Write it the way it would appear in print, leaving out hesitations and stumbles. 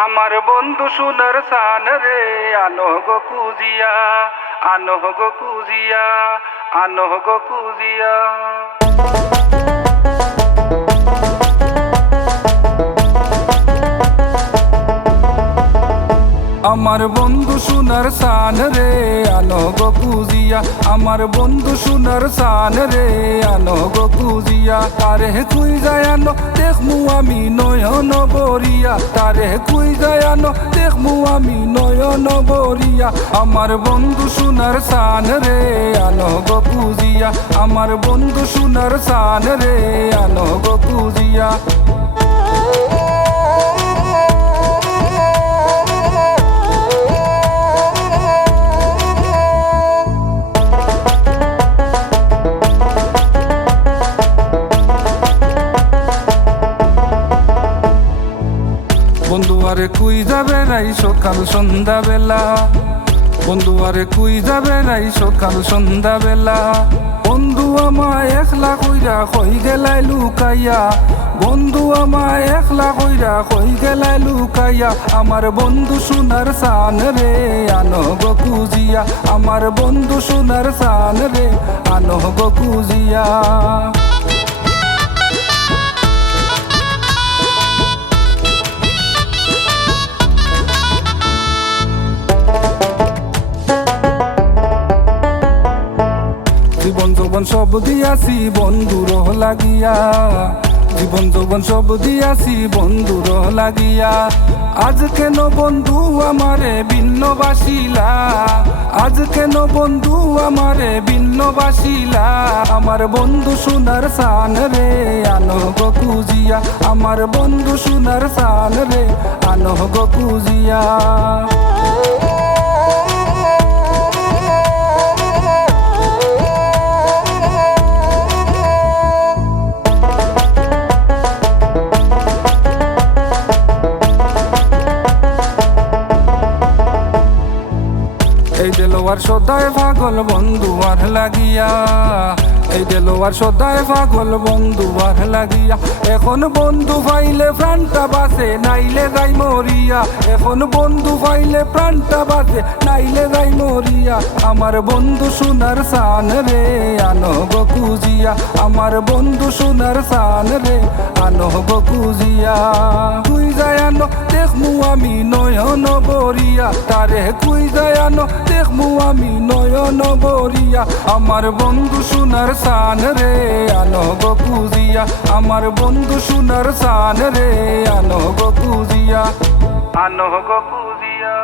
আমার বন্ধু সোনার সান রে, আনো গো কুজিয়া, আনো গো কুজিয়া, আনো গো কুজিয়া। আমার বন্ধু সোনার সান রে, আনো গো কুজিয়া, আমার বন্ধু সোনার সান রে, আনো গো কুজিয়া। তারে কুই যায় আনো দেখমু আমি নয়ন বরিয়া, তারে কুই যায় আনো দেখমু আমি নয়ন বরিয়া। আমার বন্ধু সোনার সান রে, আনো গো কুজিয়া, আমার বন্ধু সোনার সান রে, আনো গো কুজিয়া। বন্ধু আরে কুই যাবে রাই সকাল সন্ধ্যা বেলা, বন্ধু আরে কুই যাবে রাই সকাল সন্ধ্যা বেলা। বন্ধু আমায় একলা কইরা কই গেলাই লুকাইয়া, বন্ধু আমায় একলা কইরা কই গেলাই লুকাইয়া। আমার বন্ধু সোনার সান রে, আনো গো কুজিয়া, আমার বন্ধু সোনার সান রে, আনো গো কুজিয়া। জীবন যৌবন সব দিয়াছি বন্ধুর লাগিয়া, জীবন যৌবন সব দিয়াছি বন্ধুর লাগিয়া। আজ কেন বন্ধু আমারে ভিন্ন বাসিলা, আজ কেন বন্ধু আমারে ভিন্ন বাসিলা। আমার বন্ধু সোনার সান রে, আনো গো কুজিয়া, আমার বন্ধু সোনার সান রে, আনো গো কুজিয়া। এই দেলোয়ার সদায় পাগল বন্ধু আর লাগিয়া, এই দেলোয়ার সদায় পাগল বন্ধু আর লাগিয়া। এখন বন্ধু পাইলে প্রাণটা বাঁচে নাইলে যাই মরিয়া, এখন বন্ধু পাইলে প্রাণটা বাঁচে নাইলে যাই মরিয়া। আমার বন্ধু সোনার সান রে, আনো গো কুজিয়া, আমার বন্ধু সোনার সান রে, আনো গো কুজিয়া। তুই যায় আনো দেখমু আমি নয়ন বরিয়া, তারে কুই যায় আনো দেখমু আমি নয়ন বরিয়া। আমার বন্ধু সোনার সান রে, আনো গো কুজিয়া, আমার বন্ধু সোনার সান রে, আনো গো কুজিয়া, আনো গো কুজিয়া।